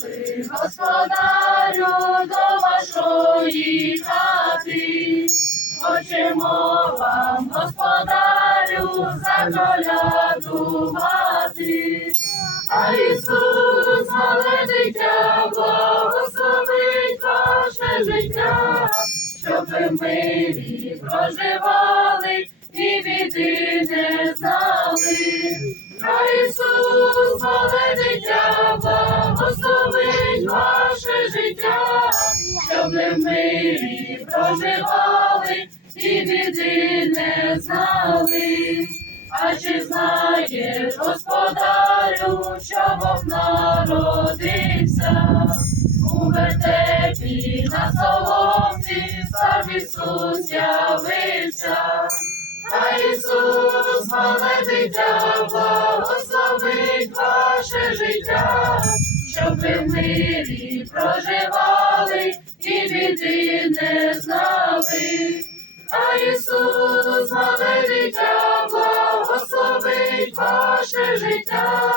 прибули, господарю, до вашої хати. Хочемо вам, господарю, заколядувати. А Ісус, мале дитя, благословить ваше життя, щоб ви в проживали щоб мирі проживали і біди не знали. А чи знаєш, господарю, що Бог народився? У вертепі на соломці сам Ісус явився. А Ісус, мале дитя, благословить ваше життя, щоб ви в мирі проживали не знали. А Ісус, мале дитя, благословить ваше життя,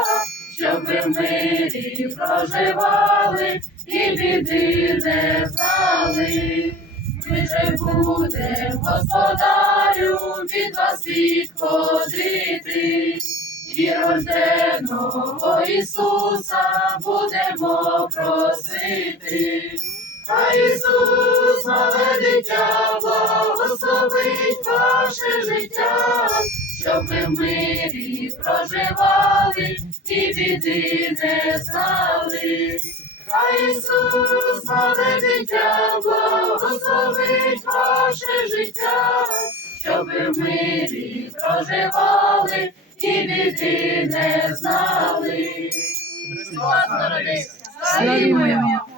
щоб ви в мирі проживали і біди не знали. Ми же будем, господарю, від вас відходити, і рожденого Ісуса будемо просити. А Ісус, мале дитя, благословить ваше життя, щоб ви в мирі проживали і біди не знали. А Ісус, мале дитя, благословить ваше життя, щоб ви в мирі проживали і біди не знали. Христос народився! Славімо Його!